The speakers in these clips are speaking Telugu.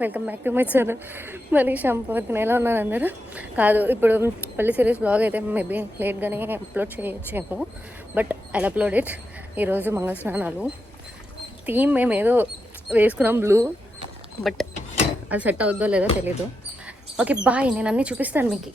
Welcome back to my channel. మరి సంపూర్ణ ఎలా ఉన్నారు అందరూ? కాదు, ఇప్పుడు పెళ్లి సిరీస్ బ్లాగ్ అయితే మేబీ లేట్గానే అప్లోడ్ చేయొచ్చేమో, బట్ ఐ అప్లోడ్ ఇట్. ఈరోజు మంగళస్నానాలు థీమ్ మేము ఏదో వేసుకున్నాం బ్లూ, బట్ అది సెట్ అవుద్దో లేదో తెలీదు. ఓకే బాయ్, నేను అన్నీ చూపిస్తాను మీకు.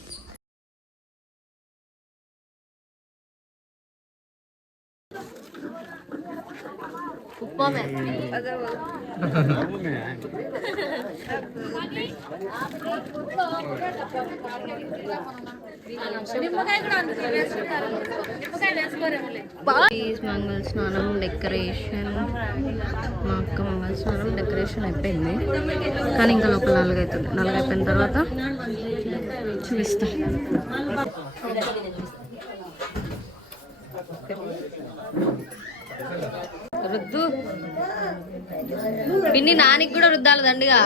మంగళ స్నానం డెకరేషన్, మా అక్క మంగళ స్నానం డెకరేషన్ అయిపోయింది, కానీ ఇంకా లోపల 4 అవుతుంది. 4 అయిపోయిన తర్వాత చూపిస్తాం. రుద్దు పిన్ని, నానికి కూడా రుద్దాలి దండిగా.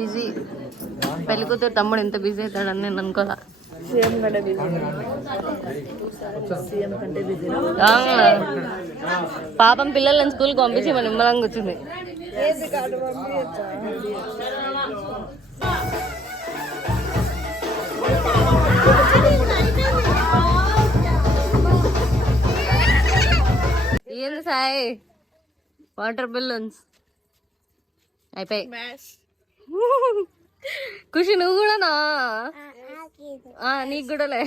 బిజీ పెళ్లి కూతురు తమ్ముడు ఎంత బిజీ అవుతాడని నేను అనుకోదా. పాపం పిల్లలని స్కూల్కి పంపించి మన నిమ్మలంగా వచ్చింది. ఏంది సాయి, వాటర్ బెలూన్స్ అయిపోయి. ఖుషి నువ్వు కూడానా? నీకు కూడాలే.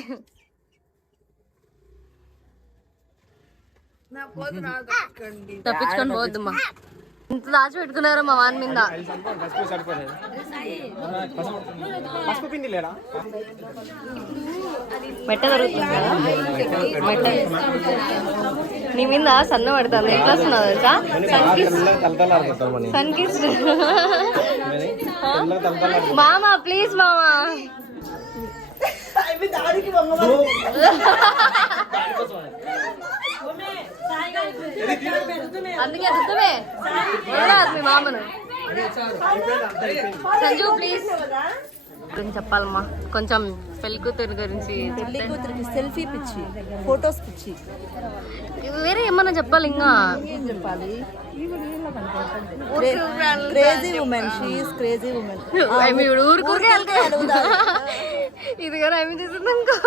తప్పించుకొని పోవద్దమ్మా. ఇంత దాచి పెట్టుకున్నారా మా వాని మీద. మెట్ట జరుగుతుంది కదా, మెట్ట నీ మీద సన్న పడుతుంది. ఎట్లా వస్తున్నావు తెలుసా? సన్కిస్ మామా, ప్లీజ్ మామా. అందుకే రుద్దుమే మీ మామను. సంజు ప్లీజ్ గురించి చెప్పాలమ్మా కొంచెం. పెళ్లి కూతురు గురించి. పెళ్లి కూతురికి సెల్ఫీ పిచ్చి, ఫొటోస్ పిచ్చి, వేరే ఏమన్నా చెప్పాలి? ఇంకా ఏం చెప్పాలి? Crazy women, she is crazy women. ఊరికే ఇది కానీ ఏమి చేసింది అనుకో,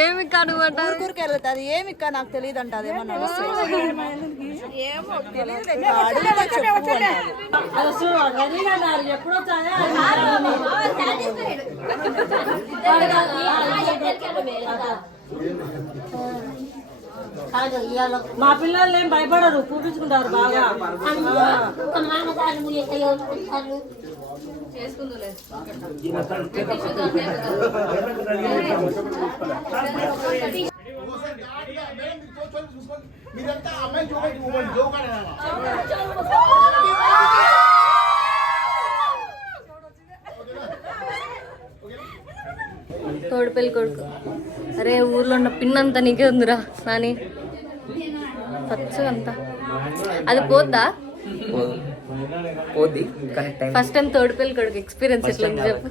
ఏమి కనుమంట ఊరికి వెళ్తాది. ఏమి నాకు తెలియదు అంట. అదేమన్నా మా పిల్లలు ఏం భయపడరు, చూపించుకుంటారు బాగా. తోడు పెళ్లి కొడుకు. అరే ఊర్లో ఉన్న పిన్నంతా నీకే ఉందిరా నాని, పచ్చంతా. అది పోద్దా? ఫస్ట్ టైం తోడు పెళ్లి కొడుకు ఎక్స్పీరియన్స్ ఎట్లా ఉంది చెప్పు.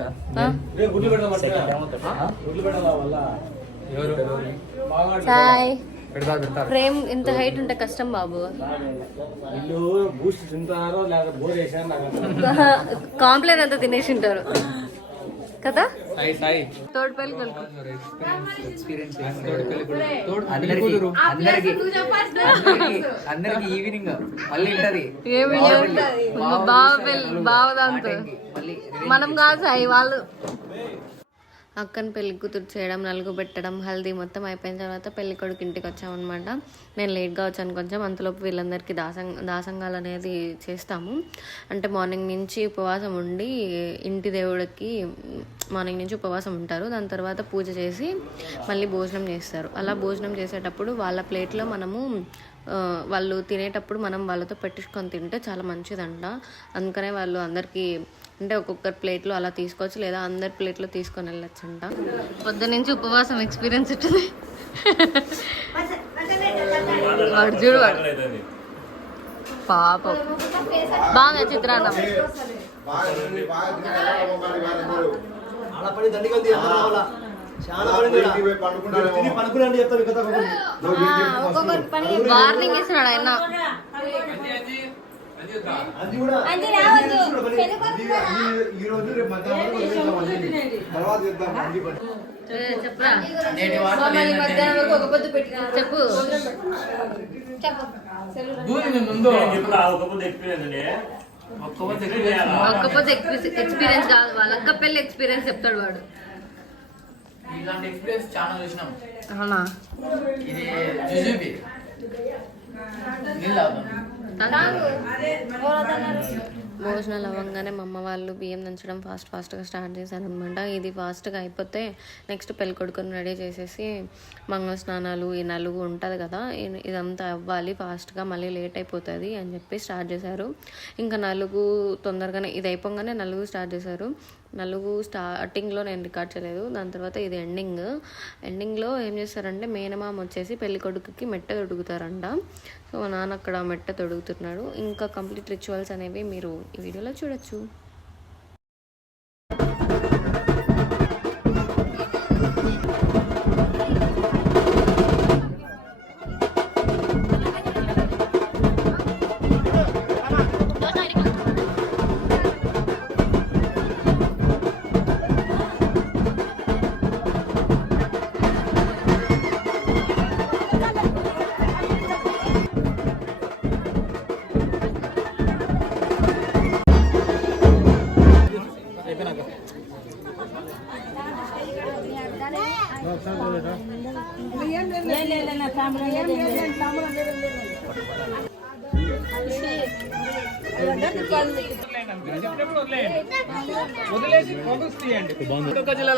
సాయ్ ప్రేమ్ ఇంత హైట్ ఉంటే కష్టం బాబు. కాంప్లైన్ అంతా తినేసి ఉంటారు కదా. తోడు పెళ్లి కొడుకు బావదాంతో మనం కాదు సాయి వాళ్ళు. అక్కని పెళ్లి కూతురు చేయడం, నలుగు పెట్టడం, హల్దీ మొత్తం అయిపోయిన తర్వాత పెళ్లి కొడుకు ఇంటికి వచ్చామన్నమాట. నేను లేట్గా వచ్చాను కొంచెం. అంతలోపు వీళ్ళందరికీ దాసంగాలు అనేది చేస్తాము. అంటే మార్నింగ్ నుంచి ఉపవాసం ఉండి ఇంటి దేవుడికి మార్నింగ్ నుంచి ఉపవాసం ఉంటారు. దాని తర్వాత పూజ చేసి మళ్ళీ భోజనం చేస్తారు. అలా భోజనం చేసేటప్పుడు వాళ్ళ ప్లేట్లో మనము వాళ్ళు తినేటప్పుడు మనం వాళ్ళతో పెట్టించుకొని తింటే చాలా మంచిదంట. అందుకనే వాళ్ళు అందరికీ అంటే ఒక్కొక్కరి ప్లేట్లో అలా తీసుకోవచ్చు, లేదా అందరి ప్లేట్లో తీసుకొని వెళ్ళొచ్చంట. పొద్దునుంచి ఉపవాసం ఎక్స్పీరియన్స్ ఉంటుంది. వాడు చూడు, వాడు పాపం. బాగా చిత్రాన్నం. ఒక్కొక్కరికి పని వార్నింగ్ ఇస్తున్నాడు ఆయన. చెప్పురా మధ్యాహ్నం వరకు ఒక పొద్దు పెట్టిన చెప్పు ఒక్కపోతే ఎక్స్పీరియన్స్ కాదు, వాళ్ళ అక్క పెళ్లి ఎక్స్పీరియన్స్ చెప్తాడు వాడు. ఇలాంటి ఎక్స్పీరియన్స్ చాలా చూసినాం. అవునా? ఇది జుజుబి భోజనాలు అవ్వగానే మా అమ్మ వాళ్ళు బియ్యం దంచడం ఫాస్ట్గా స్టార్ట్ చేశారు అనమాట. ఇది ఫాస్ట్గా అయిపోతే నెక్స్ట్ పెళ్లి కొడుకుని రెడీ చేసేసి మంగళ స్నానాలు ఈ నలుగు ఉంటుంది కదా, ఇదంతా అవ్వాలి ఫాస్ట్గా, మళ్ళీ లేట్ అయిపోతుంది అని చెప్పి స్టార్ట్ చేశారు. ఇంకా నలుగు తొందరగానే ఇది అయిపోగానే నలుగు స్టార్ట్ చేశారు. నలుగు స్టార్టింగ్లో నేను రికార్డ్ చేయలేదు, దాని తర్వాత ఇది ఎండింగ్లో ఏం చేస్తారంటే మేనమామ వచ్చేసి పెళ్లి కొడుకుకి మెట్ట తొడుగుతారంట. సో మా నాన్న అక్కడ మెట్ట తొడుగుతున్నాడు. ఇంకా కంప్లీట్ రిచువల్స్ అనేవి మీరు ఈ వీడియోలో చూడొచ్చు.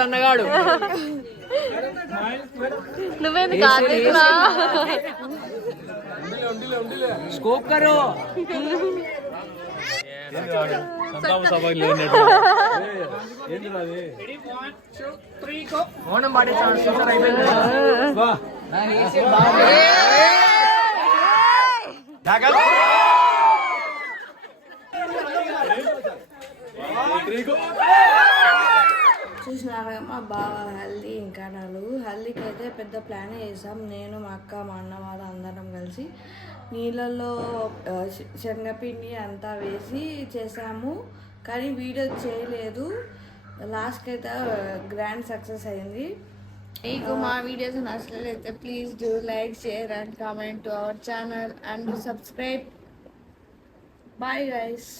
అన్నగాడు నువ్వేందుకు ఆర్టిస్టులా? స్కోప్ కరో ఓనం పాడే ఛాన్స్ సూపర్ అయిపోయింది. చూసినారా మా బావ హల్దీ ఇంకా నలుగు. హల్దీకి అయితే పెద్ద ప్లాన్ చేసాం, నేను మా అక్క మా అన్న వాళ్ళు అందరం కలిసి నీళ్ళల్లో శనగపిండి అంతా వేసి చేసాము, కానీ వీడియో చేయలేదు. లాస్ట్కి అయితే గ్రాండ్ సక్సెస్ అయింది. మీకు మా వీడియోస్ నచ్చలేకపోతే please do like, share and comment to our channel and subscribe. Bye guys.